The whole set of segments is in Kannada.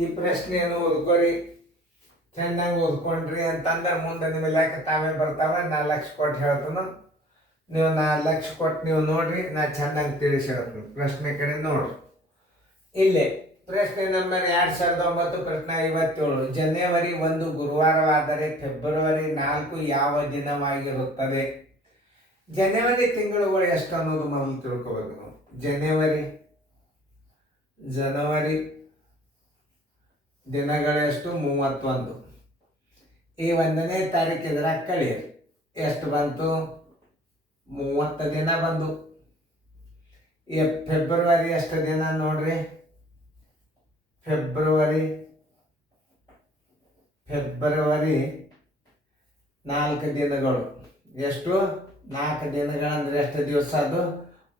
ಈ ಪ್ರಶ್ನೆಯನ್ನು ಓದ್ಕೊರಿ, ಚೆನ್ನಾಗಿ ಓದ್ಕೊಂಡ್ರಿ ಅಂತಂದ್ರೆ ಮುಂದೆ ನಿಮ್ಮ ಲೆಕ್ಕ ತಾವೇ ಬರ್ತಾವೆ. 4 ಲಕ್ಷ ಕೊಟ್ಟು ಹೇಳ್ತಾನು, ನೀವು 4 ಲಕ್ಷ ಕೊಟ್ಟು ನೀವು ನೋಡ್ರಿ, ನಾ ಚೆನ್ನಾಗಿ ತಿಳಿಸಿ ಹೇಳ್ತೀನಿ. ಪ್ರಶ್ನೆ ಕಡೆ ನೋಡ್ರಿ. ಇಲ್ಲೇ ಪ್ರಶ್ನೆ ನಂಬರ್ 2009, ಪ್ರಶ್ನೆ 57. ಜನವರಿ 1 ಗುರುವಾರವಾದರೆ ಫೆಬ್ರವರಿ 4 ಯಾವ ದಿನವಾಗಿರುತ್ತದೆ? ಜನವರಿ ತಿಂಗಳುಗಳು ಎಷ್ಟು ಅನ್ನೋದು ಮೊದಲು ತಿಳ್ಕೊಬೇಕು ನಾವು. ಜನವರಿ ದಿನಗಳೆಷ್ಟು? 31. ಈ 1ನೇ ತಾರೀಕು ಇದ್ರಾಗ ಕಳಿಯಿರಿ. ಎಷ್ಟು ಬಂತು? 30 ದಿನ ಬಂದು. ಈ ಫೆಬ್ರವರಿ ಎಷ್ಟು ದಿನ ನೋಡ್ರಿ? ಫೆಬ್ರವರಿ 4 ದಿನಗಳು. ಎಷ್ಟು? 4 ದಿನಗಳಂದ್ರೆ ಎಷ್ಟು ದಿವಸ ಅದು?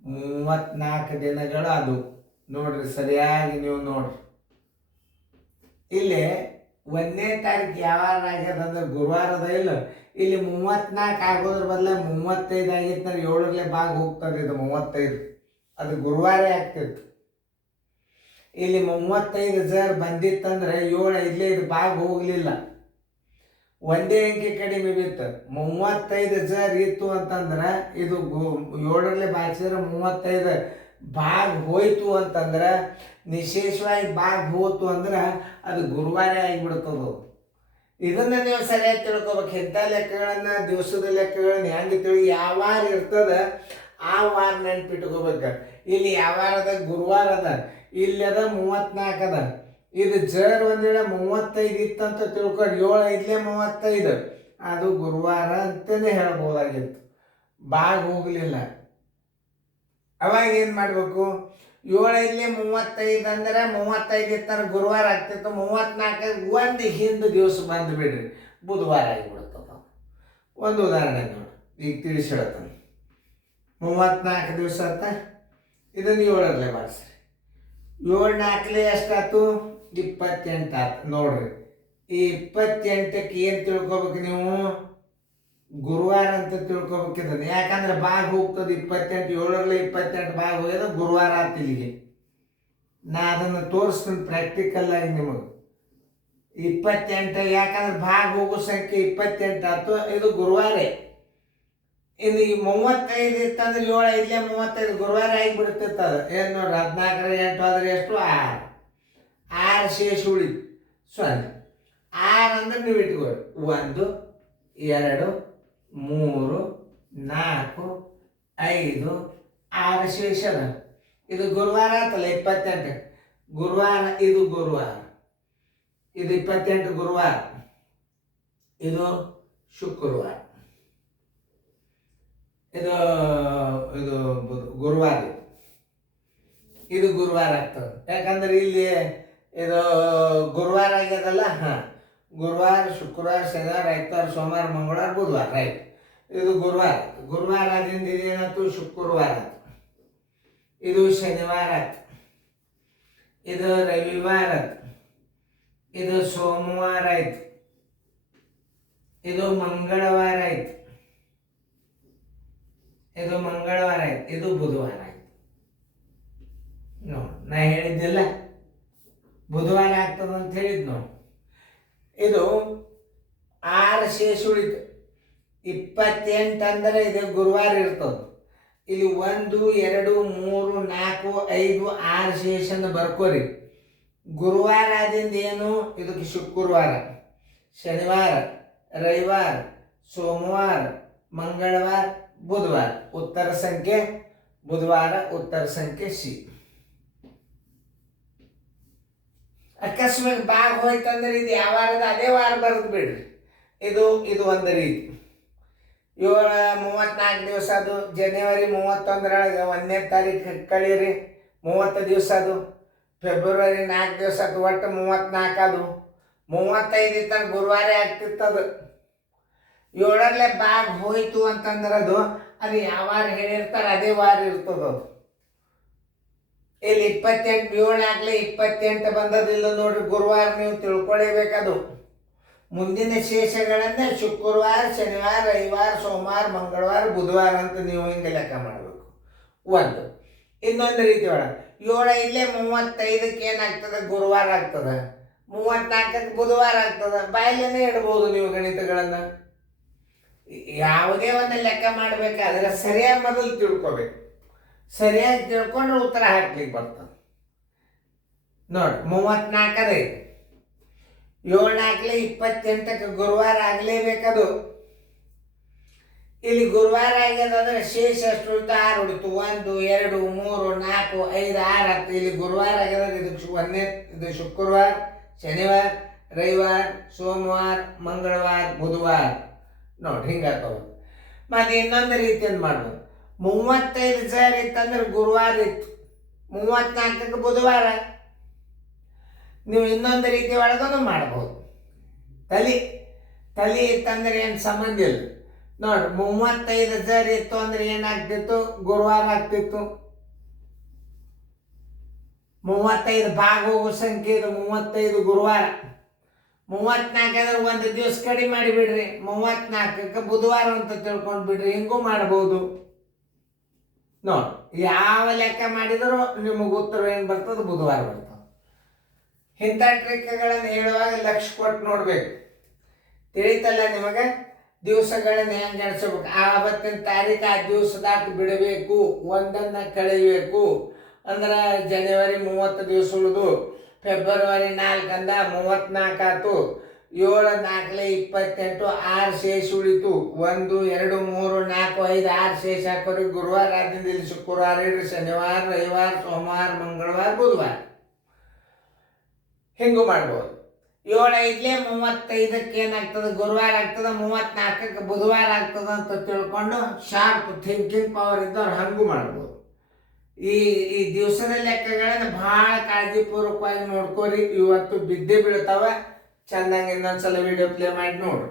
34 ದಿನಗಳು ಅದು. ನೋಡ್ರಿ, ಸರಿಯಾಗಿ ನೀವು ನೋಡ್ರಿ. ಇಲ್ಲಿ 1ನೇ ತಾರೀಕು ಯಾವಾಗ ಆಗ್ಯದಂದ್ರೆ ಗುರುವಾರದ ಇಲ್ಲ. ಇಲ್ಲಿ 34 ಆಗೋದ್ರ ಬದಲ 35 ಆಗಿತ್ತು. 7ರಲ್ಲೇ ಭಾಗ ಹೋಗ್ತದೆ. ಇದು 35 ಅದು ಗುರುವಾರ ಆಗ್ತಿತ್ತು. ಇಲ್ಲಿ 35 ಜರ್ ಬಂದಿತ್ತಂದ್ರೆ 7 ಇಲ್ಲೇ ಇದು ಭಾಗ ಹೋಗ್ಲಿಲ್ಲ, ಒಂದೇ ಅಂಕಿ ಕಡಿಮೆ ಬಿತ್ತು. 35 ಜರ್ ಇತ್ತು ಅಂತಂದ್ರೆ ಇದು 7ರಲ್ಲೇ ಭಾಗಿಸಿದ್ರೆ 35 ಭಾಗ ಹೋಯ್ತು ಅಂತಂದ್ರೆ, ವಿಶೇಷವಾಗಿ ಭಾಗ ಹೋಯ್ತು ಅಂದ್ರೆ ಅದು ಗುರುವಾರ ಆಗಿಬಿಡ್ತದೆ. ಇದನ್ನ ನೀವು ಸರಿಯಾಗಿ ತಿಳ್ಕೊಬೇಕು. ಇಂಥ ಲೆಕ್ಕಗಳನ್ನ, ದಿವಸದ ಲೆಕ್ಕಗಳನ್ನ ಹೆಂಗೆ ಯಾವ ವಾರ ಇರ್ತದೆ ಆ ವಾರ ನೆನ್ಪಿಟ್ಕೋಬೇಕು. ಇಲ್ಲಿ ಯಾವ ವಾರ ಅದ? ಗುರುವಾರ ಅದ. ಇಲ್ಲಿ ಅದ 34 ಅದ. ಇದು ಜರ್ ಒಂದೇಳ 35 ಇತ್ತಂತ ತಿಳ್ಕೊಂಡು 7 ಐದ್ಲೆ 35 ಅದು ಗುರುವಾರ ಅಂತಲೇ ಹೇಳ್ಬೋದಾಗಿತ್ತು. ಭಾಗ ಹೋಗಲಿಲ್ಲ. ಅವಾಗ ಏನು ಮಾಡಬೇಕು? 7 ಐದ್ಲೆ 35 ಅಂದ್ರೆ 35 ಇತ್ತಂದ್ರೆ ಗುರುವಾರ ಆಗ್ತಿತ್ತು. 34 ಒಂದು ಹಿಂದೆ ದಿವಸ ಬಂದು ಬಿಡ್ರಿ, ಬುಧವಾರ ಆಗಿಬಿಡ್ತದ. ಒಂದು ಉದಾಹರಣೆ ನೋಡಿ, ಈಗ ತಿಳಿಸಿ ಹೇಳ್ತಾನೆ. 34 ದಿವಸ ಅಂತ ಇದನ್ನು 7ರಲ್ಲೇ ಮಾಡಿಸ್ರಿ. 7 4 ಎಷ್ಟಾಯ್ತು? 28 ಆಯ್ತು. ನೋಡ್ರಿ, ಈ 28ಕ್ಕೆ ಏನು ತಿಳ್ಕೊಬೇಕು ನೀವು? ಗುರುವಾರ ಅಂತ ತಿಳ್ಕೊಬೇಕಿದ್ದನ್ನು. ಯಾಕಂದ್ರೆ ಭಾಗ ಹೋಗ್ತದೆ 28. 7ರಲ್ಲೇ 28 ಭಾಗ ಹೋಗೋದು ಗುರುವಾರ ಆಯ್ತು. ಇಲ್ಲಿಗೆ ನಾ ಅದನ್ನು ತೋರಿಸ್ತೀನಿ ಪ್ರಾಕ್ಟಿಕಲ್ ಆಗಿ ನಿಮಗೆ. 28 ಯಾಕಂದ್ರೆ ಭಾಗ ಹೋಗೋ ಸಂಖ್ಯೆ 28 ಆಯ್ತು. ಇದು ಗುರುವಾರೇ. ಇನ್ನು ಈ 35 ಇತ್ತಂದ್ರೆ 7 ಐದ್ಲೆ 35 ಗುರುವಾರ ಆಗಿಬಿಡ್ತಿತ್ತು. ಅದು ಏನು ನೋಡ್ರಿ, 14 8 ಆದ್ರೆ ಎಷ್ಟು? 6 ಶೇಷ ಉಳಿತು 0. 6 ಅಂದ್ರೆ ನೀವು ಇಟ್ಕೊಳ್ಳಿ. 1 2 3 4 5 6 ಶೇಷ ಅದ. ಇದು ಗುರುವಾರ ಆತಲ್ಲ 28. ಗುರುವಾರ, ಇದು ಗುರುವಾರ, ಇದು 28 ಗುರುವಾರ, ಇದು ಶುಕ್ರವಾರ, ಇದು ಇದು ಗುರುವಾರ, ಇದು ಗುರುವಾರ ಆಗ್ತದೆ. ಯಾಕಂದ್ರೆ ಇಲ್ಲಿ ಇದು ಗುರುವಾರ ಆಗ್ಯದಲ್ಲ. ಗುರುವಾರ, ಶುಕ್ರವಾರ, ಶನಿವಾರ, ಆಯ್ತವಾರ, ಸೋಮವಾರ, ಮಂಗಳವಾರ, ಬುಧವಾರ. ರೈಟ್, ಇದು ಗುರುವಾರ. ಗುರುವಾರ ಆದ್ರಿಂದ ಇದೇನಾಯ್ತು? ಶುಕ್ರವಾರ ಆಯ್ತು. ಇದು ಶನಿವಾರ ಆಯ್ತು. ಇದು ರವಿವಾರ ಆಯ್ತು. ಇದು ಸೋಮವಾರ ಆಯ್ತು. ಇದು ಮಂಗಳವಾರ ಆಯ್ತು. ಇದು ಮಂಗಳವಾರ ಆಯ್ತು. ಇದು ಬುಧವಾರ ಆಯ್ತು. ನೋಡಿ, ನಾ ಹೇಳಿದ್ದಿಲ್ಲ ಬುಧವಾರ ಆಗ್ತದೆ ಅಂತ ಹೇಳಿದ್ ನೋಡಿ. ಇದು 6 ಶೇಷ ಉಳಿತು. 28 ಅಂದ್ರೆ ಇದು ಗುರುವಾರ ಇರ್ತದೆ. ಇಲ್ಲಿ 1 2 3 4 5 6 ಶೇಷನ್ನು ಬರ್ಕೋರಿ. ಗುರುವಾರ ಆದಿಂದ ಏನು? ಇದಕ್ಕೆ ಶುಕ್ರವಾರ, ಶನಿವಾರ, ರವಿವಾರ, ಸೋಮವಾರ, ಮಂಗಳವಾರ, ಬುಧವಾರ. ಉತ್ತರ ಸಂಖ್ಯೆ ಬುಧವಾರ. ಉತ್ತರ ಸಂಖ್ಯೆ ಸಿ. ಅಕಸ್ಮಾತ್ ಭಾಗ ಹೋಯ್ತಂದ್ರೆ ಇದು ಯಾವ ವಾರದ ಅದೇ ವಾರ ಬರೆದು ಬಿಡ್ರಿ. ಇದು ಒಂದು ರೀತಿ. 34 ದಿವಸ ಅದು. ಜನವರಿ 31ರೊಳಗೆ 1ನೇ ತಾರೀಕು ಕಳೀರಿ, 30 ದಿವಸ ಅದು. ಫೆಬ್ರವರಿ 4 ದಿವಸ ಅದು. ಒಟ್ಟು 34 ಅದು. 35 ಇತ್ತಂದ್ರೆ ಗುರುವಾರ ಆಗ್ತಿತ್ತದು. 7ರಲ್ಲೇ ಭಾಗ ಹೋಯ್ತು ಅಂತಂದ್ರೆ ಅದು ಯಾವ ವಾರ ಹೇಳಿರ್ತಾರೆ ಅದೇ ವಾರ ಇರ್ತದೆ ಅದು. ಇಲ್ಲಿ 28 7 ಆಗ್ಲೇ 28 ಬಂದದಿಲ್ಲ ನೋಡ್ರಿ. ಗುರುವಾರ ನೀವು ತಿಳ್ಕೊಳ್ಳೇಬೇಕದು. ಮುಂದಿನ ಶೇಷಗಳನ್ನ ಶುಕ್ರವಾರ, ಶನಿವಾರ, ರವಿವಾರ, ಸೋಮವಾರ, ಮಂಗಳವಾರ, ಬುಧವಾರ ಅಂತ ನೀವು ಹಿಂಗೆ ಲೆಕ್ಕ ಮಾಡಬೇಕು. ಒಂದು. ಇನ್ನೊಂದು ರೀತಿ ಒಳಗೆ 7 ಇಲ್ಲೇ 35ಕ್ಕೆ ಏನಾಗ್ತದೆ ಗುರುವಾರ ಆಗ್ತದೆ, 34ಕ್ಕೆ ಬುಧವಾರ ಆಗ್ತದೆ. ಬಾಯಲ್ಲೇ ಇಡ್ಬೋದು ನೀವು ಗಣಿತಗಳನ್ನು. ಯಾವುದೇ ಒಂದು ಲೆಕ್ಕ ಮಾಡಬೇಕಾದ್ರೆ ಸರಿಯಾಗಿ ಮೊದಲು ತಿಳ್ಕೊಬೇಕು. ಸರಿಯಾಗಿ ತಿಳ್ಕೊಂಡ್ರೆ ಉತ್ತರ ಹಾಕ್ಲಿಕ್ಕೆ ಬರ್ತದೆ. ನೋಡಿ 34 ಅದೇ 7 28ಕ್ಕೆ ಗುರುವಾರ ಆಗಲೇಬೇಕದು. ಇಲ್ಲಿ ಗುರುವಾರ ಆಗ್ಯದಂದ್ರೆ ಶೇಷ ಎಷ್ಟು ಉಳಿತು? 6 ಉಳಿತು. 1 2 3 4 5 6 10. ಇಲ್ಲಿ ಗುರುವಾರ ಆಗ್ಯದಂದ್ರೆ ಇದು ಶುಕ್ರವಾರ, ಶನಿವಾರ, ರವಿವಾರ, ಸೋಮವಾರ, ಮಂಗಳವಾರ, ಬುಧವಾರ. ನೋಡಿ ಹಿಂಗಾಗ್ತವೆ. ಮತ್ತೆ ಇನ್ನೊಂದು ರೀತಿಯಿಂದ ಮಾಡ್ಬೋದು. 35 ಇತ್ತಂದ್ರೆ ಗುರುವಾರ ಇತ್ತು, 34ಕ್ಕೆ ಬುಧವಾರ. ನೀವು ಇನ್ನೊಂದು ರೀತಿ ಒಳಗೂ ಮಾಡ್ಬೋದು. ತಲೆ ಇತ್ತಂದ್ರೆ ಏನು ಸಂಬಂಧ ಇಲ್ಲ. ನೋಡಿ 35 ಇತ್ತು ಅಂದ್ರೆ ಏನಾಗ್ತಿತ್ತು? ಗುರುವಾರ ಆಗ್ತಿತ್ತು. 35 ಭಾಗ ಹೋಗೋ ಸಂಖ್ಯೆ ಇದು. 35 ಗುರುವಾರ. 34 ಅಂದ್ರೆ ಒಂದು ದಿವಸ ಕಡಿಮೆ ಮಾಡಿಬಿಡ್ರಿ, 34ಕ್ಕೆ ಬುಧವಾರ ಅಂತ ತಿಳ್ಕೊಂಡು ಬಿಡ್ರಿ. ಹಿಂಗೂ ಮಾಡ್ಬೋದು. ನೋಡಿ ಯಾವ ಲೆಕ್ಕ ಮಾಡಿದರೂ ನಿಮಗೆ ಉತ್ತರ ಏನು ಬರ್ತದೆ? ಬುಧವಾರ ಬರ್ತದೆ. ಇಂಥ ಟ್ರಿಕ್ಗಳನ್ನು ಹೇಳುವಾಗ ಲಕ್ಷ ಕೊಟ್ಟು ನೋಡ್ಬೇಕು. ತಿಳಿತಲ್ಲ ನಿಮಗೆ? ದಿವಸಗಳನ್ನು ಹೆಂಗೆ ಎಣಿಸ್ಬೇಕು, ಆವತ್ತಿನ ತಾರೀಕು ಆ ದಿವಸದಾಗ ಬಿಡಬೇಕು, ಒಂದನ್ನು ಕಳೆಯಬೇಕು. ಅಂದ್ರೆ ಜನವರಿ 30 ದಿವಸ ಉಳಿದು ಫೆಬ್ರವರಿ 4 ಅಂದ 34 ಆಯ್ತು. 7 4 28, 6 ಶೇಷ ಉಳಿತು. 1 2 3 4 5 6 ಶೇಷ ಹಾಕೋರಿ. ಗುರುವಾರ ಆದಿಂದ ಇಲ್ಲಿ ಶುಕ್ರವಾರ ಇಡ್ರಿ, ಶನಿವಾರ, ರವಿವಾರ, ಸೋಮವಾರ, ಮಂಗಳವಾರ, ಬುಧವಾರ. ಹಿಂಗೂ ಮಾಡ್ಬೋದು. 7 5 35ಕ್ಕೆ ಏನಾಗ್ತದೆ? ಗುರುವಾರ ಆಗ್ತದೆ. 34ಕ್ಕೆ ಬುಧವಾರ ಆಗ್ತದೆ ಅಂತ ತಿಳ್ಕೊಂಡು ಶಾರ್ಪ್ ಥಿಂಕಿಂಗ್ ಪವರ್ ಇದ್ದವ್ರು ಹಂಗೂ ಮಾಡ್ಬೋದು. ಈ ದಿವಸದ ಲೆಕ್ಕಗಳನ್ನು ಭಾಳ ಕಾಳಜಿಪೂರ್ವಕವಾಗಿ ನೋಡ್ಕೋರಿ. ಇವತ್ತು ಬಿದ್ದೇ ಬೀಳ್ತಾವ. ಚೆನ್ನಾಗಿ ಇನ್ನೊಂದ್ಸಲ ವಿಡಿಯೋ ಪ್ಲೇ ಮಾಡಿ ನೋಡ್ರಿ.